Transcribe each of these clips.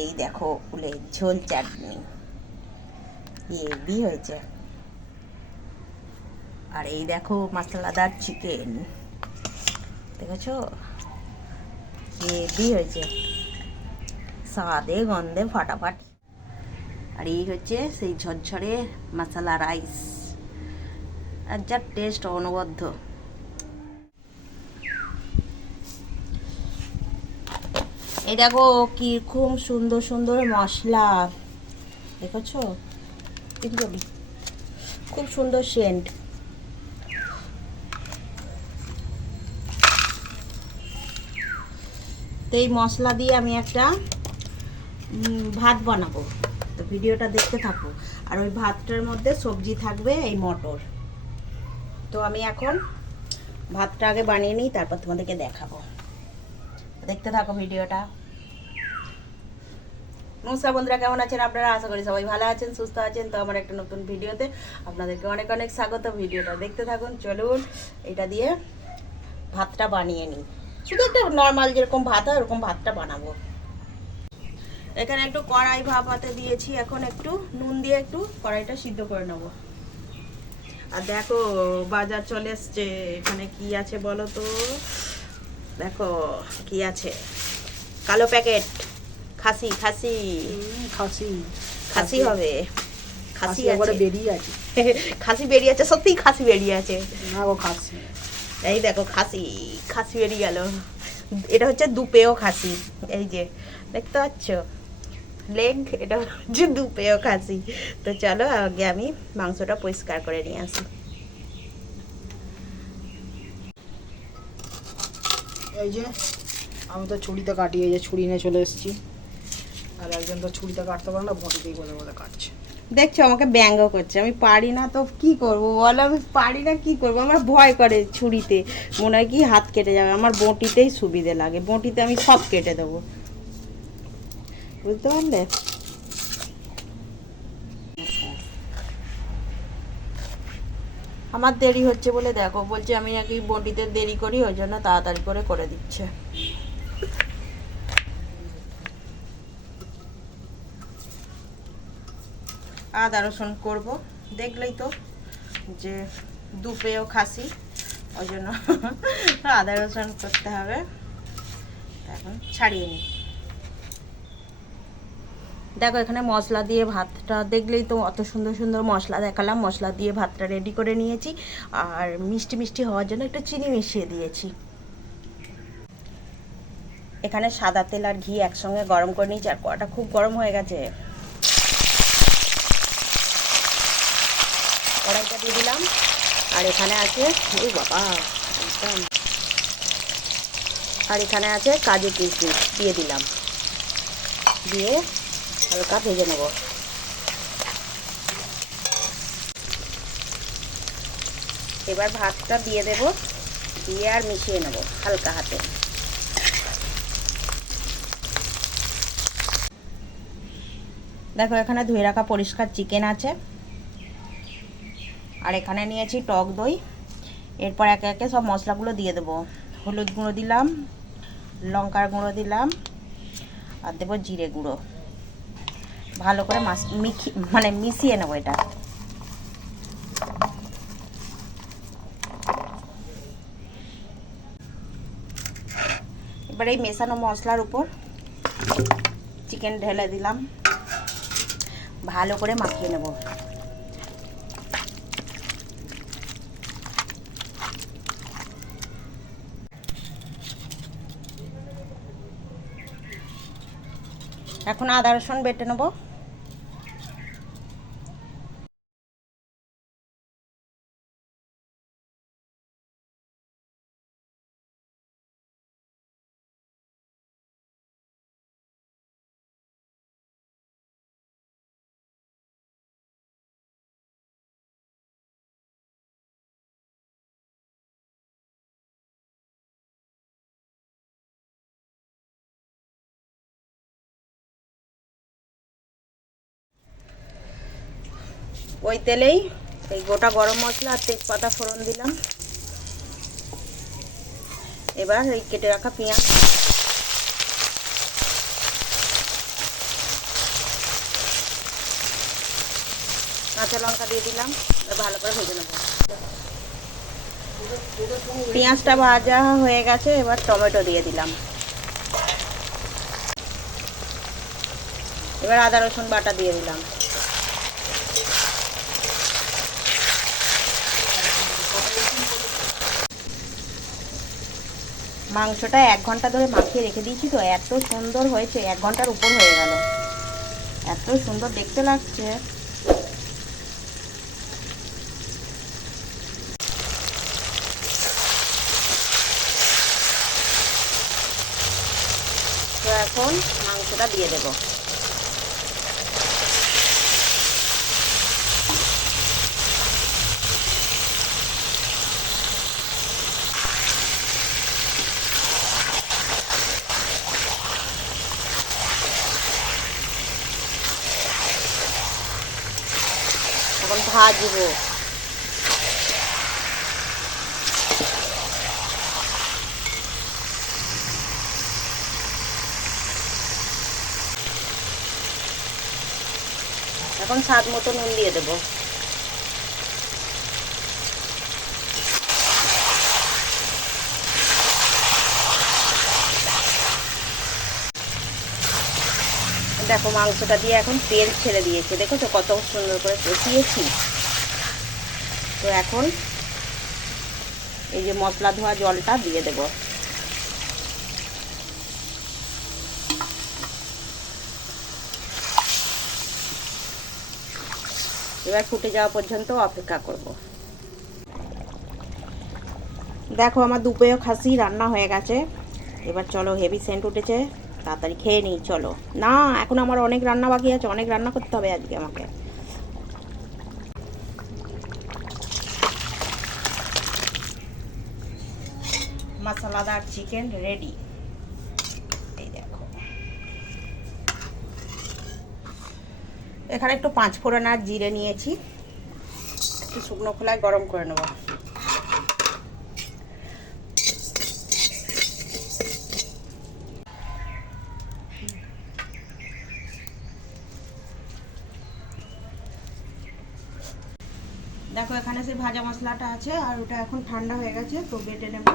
এই দেখো কুলের ঝোল চাটনি হেভি হয়েছে। আর এই দেখো মশলাদার চিকেন, দেখেছো হেভি হয়েছে, স্বাদে গন্ধে ফাটাফাটি। আর এই হচ্ছে সেই ঝরঝরে মশলা রাইস, আর যার টেস্ট অনবদ্য। এই দেখো কিরকম সুন্দর সুন্দর মশলা, দেখেছো খুব সুন্দর সেন্ট। তো এই মশলা দিয়ে আমি একটা ভাত বানাবো, তো ভিডিওটা দেখতে থাকো। আর ওই ভাতটার মধ্যে সবজি থাকবে এই মটর। তো আমি এখন ভাতটা আগে বানিয়ে নিই, তারপর তোমাদেরকে দেখাবো, দেখতে থাকো ভিডিওটা। নমস্কার বন্ধুরা, কেমন আছেন আপনারা? আশা করি সবাই ভালো আছেন, সুস্থ আছেন। তো আমার একটা নতুন ভিডিওতে আপনাদেরকে অনেক অনেক স্বাগত। ভিডিওটা দেখতে থাকুন। চলুন এটা দিয়ে ভাতটা বানিয়ে নিই, শুধু একটা নর্মাল যেরকম ভাত হয় ওরকম ভাতটা বানাবো। এখানে একটু কড়াই ভাপাতে দিয়েছি, এখন একটু নুন দিয়ে একটু কড়াইটা সিদ্ধ করে নেব। আর দেখো বাজার চলে এসছে, এখানে কি আছে বলো তো? দেখো কি আছে, কালো প্যাকেট, খাসি খাসি খাসি খাসি হবে, খাসি একবারে আছে, বেরিয়ে আছে। খাসি বেরিয়ে আছে, সত্যিই খাসি বেরিয়ে আছে। না গো, খাসি। এই দেখো খাসি, খাসি বেরিয়ে গেল। এটা হচ্ছে দুপেও খাসি, এই যে দেখতে পাচ্ছ লেগ, এটা হচ্ছে দুপেও খাসি। তো চলো আগে আমি মাংসটা পরিষ্কার করে নিয়ে আসি। এই যে আমি তো ছুরিতে কাটি, এই যে ছুরি নিয়ে চলে এসেছি। আর একজন তো ছুরিতে কাটতে পারে না, বটিতেই বলে বলে কাটছে। দেখছো আমাকে ব্যঙ্গ করছে, আমি পারি না তো কি করব বলো, আমি পারি না কি করব, আমার ভয় করে ছুরিতে, মনে হয় কি হাত কেটে যাবে। আমার বটিতেই সুবিধে লাগে, বটিতে আমি সব কেটে দেবো, বুঝতে পারলে? আমার দেরি হচ্ছে বলে দেখো বলছে আমি নাকি বটিতে দেরি করি, ওই জন্য তাড়াতাড়ি করে করে দিচ্ছে। আদা রসুন করবো, দেখলেই তো যে দুপেও খাসি, ওই জন্য আদা রসুন করতে হবে। এখন ছাড়িয়ে নিই। দেখো এখানে মশলা দিয়ে ভাতটা, দেখলেই তো অত সুন্দর সুন্দর মশলা দেখালাম, মশলা দিয়ে ভাতটা রেডি করে নিয়েছি। আর মিষ্টি মিষ্টি হওয়ার জন্য একটু চিনি মিশিয়ে দিয়েছি। এখানে সাদা তেল আর ঘি একসঙ্গে গরম করে নিয়েছি, আর কড়াটা খুব গরম হয়ে গেছে। কড়াইটা দিয়ে দিলাম, আর এখানে আছে ওই বাবা একদম, আর এখানে আছে কাজু কিশমিশ দিয়ে দিলাম, দিয়ে হালকা ভেজে নেব। এবার ভাতটা দিয়ে দেব, দিয়ে আর মিশিয়ে নেব হালকা হাতে। দেখো এখানে ধুয়ে রাখা পরিষ্কার চিকেন আছে, আর এখানে নিয়েছি টক দই। এরপর একে একে সব মশলাগুলো দিয়ে দেবো। হলুদ গুঁড়ো দিলাম, লঙ্কার গুঁড়ো দিলাম, আর দেবো জিরে গুঁড়ো। ভালো করে মিশিয়ে নেবো এটা। এবার এই মেশানো মশলার উপর চিকেন ঢেলে দিলাম, ভালো করে মাখিয়ে নেব। এখন আদা রসুন বেটে নেব। ওই তেলেই এই গোটা গরম মশলা আর তেজপাতা ফোড়ন দিলাম। এবার এই কেটে রাখা পেঁয়াজ, কাঁচা লঙ্কা দিয়ে দিলাম, ভালো করে ভেজে নেব। পেঁয়াজটা ভাজা হয়ে গেছে, এবার টমেটো দিয়ে দিলাম। এবার আদা রসুন বাটা দিয়ে দিলাম। মাংসটা 1 ঘন্টা ধরে মাখিয়ে রেখে দিয়েছি, তো এত সুন্দর হয়েছে, 1 ঘন্টার উপর হয়ে গেল, এত সুন্দর দেখতে লাগছে। তো এখন মাংসটা দিয়ে দেব। এখন ভাজবো। এখন স্বাদ মতো নুন দিয়ে দেবো। দেখো মাংসটা দিয়ে এখন তেল ছেড়ে দিয়েছে, দেখো তো কত সুন্দর করে কষিয়েছি। তো এখন এই যে মশলা ধোয়া জলটা দিয়ে দেব। এবার ফুটে যাওয়া পর্যন্ত অপেক্ষা করব। দেখো আমার দুপেয় খাসি রান্না হয়ে গেছে। এবার চলো, হেভি সেন্ট উঠেছে, তাড়াতাড়ি খেয়ে নিই চলো। না, এখন আমার অনেক রান্না বাকি আছে, অনেক রান্না করতে হবে আজকে আমাকে। মশলাদার চিকেন রেডি। এই দেখো, এখানে একটু 5 ফোড়ন আর জিরে নিয়েছি, একটু শুকনো খোলায় গরম করে নেব। দেখো এখানে সে ভাজা মশলাটা আছে, আর ওটা এখন ঠান্ডা হয়ে গেছে, তো বেটে নেব।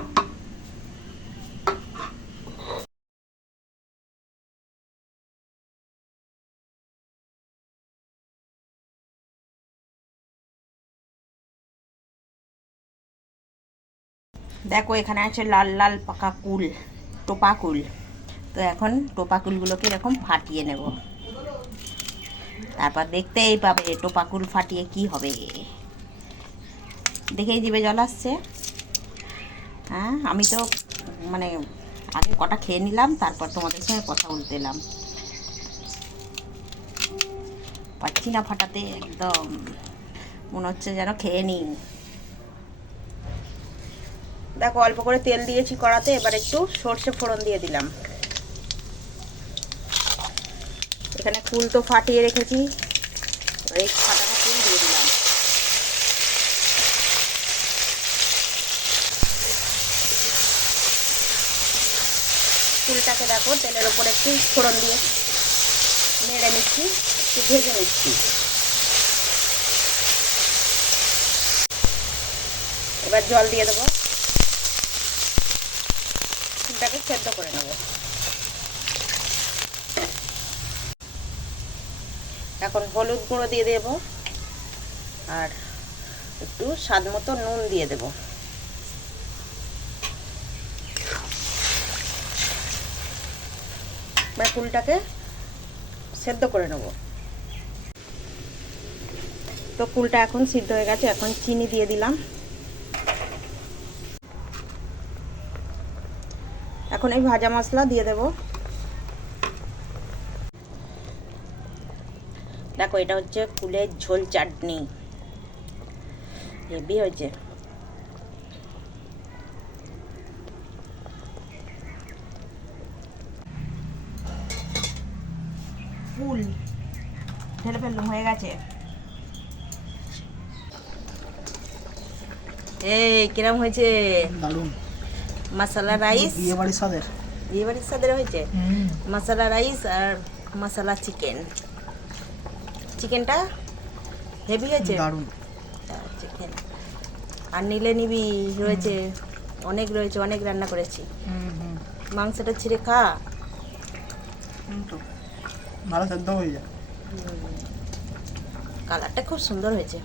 দেখো এখানে আছে লাল লাল পাকা কুল, টোপা কুল। তো এখন টোপা কুলগুলোকে এরকম ফাটিয়ে নেব, তারপর দেখতেই পাবে টোপা কুল ফাটিয়ে কি হবে। দেখেই জিভে জল আসছে। হ্যাঁ, আমি তো মানে আগে কটা খেয়ে নিলাম, তারপর তোমাদের সঙ্গে কথা বলতে এলাম। পাচ্ছি না ফাটাতে, একদম মনে হচ্ছে যেন খেয়ে নিই। দেখো অল্প করে তেল দিয়েছি কড়াতে, এবার একটু সর্ষে ফোড়ন দিয়ে দিলাম। এখানে কুল তো ফাটিয়ে রেখেছি, এই ফাটানো কুল দিয়ে দিলাম। কুলটাকে দেখো তেলের ওপর একটু ফোড়ন দিয়ে নেড়ে নিচ্ছি, একটু ভেজে নিচ্ছি। এবার জল দিয়ে দেবো, কুলটাকে সেদ্ধ করে নেব। এখন হলুদ গুঁড়ো দিয়ে দেব, আর একটু স্বাদ মতো নুন দিয়ে দেব। এবার কুলটাকে সেদ্ধ করে নেব। তো কুলটা এখন সিদ্ধ হয়ে গেছে, এখন চিনি দিয়ে দিলাম। এখন এই ভাজা মশলা দিয়ে দেব। দেখো এটা হচ্ছে কুলের ঝোল চাটনি, হেভি হয়েছে। কুল ঢেলে ফেললাম, হয়ে গেছে। এই কিরম হয়েছে? দারুণ। মশলা রাইস, বিয়ে বাড়ির স্বাদের, বিয়ে বাড়ির স্বাদের হয়েছে। মশলা রাইস আর মশলা চিকেন। চিকেনটা হেভি হয়েছে দারুণ। চিকেন। আর নিলে নিবি, রয়েছে অনেক, রয়েছে অনেক, রান্না করেছি। মাংসটা ছিঁড়ে খা। তো ভালো সেদ্ধ হয়ে যায়। কালারটা খুব সুন্দর হয়েছে।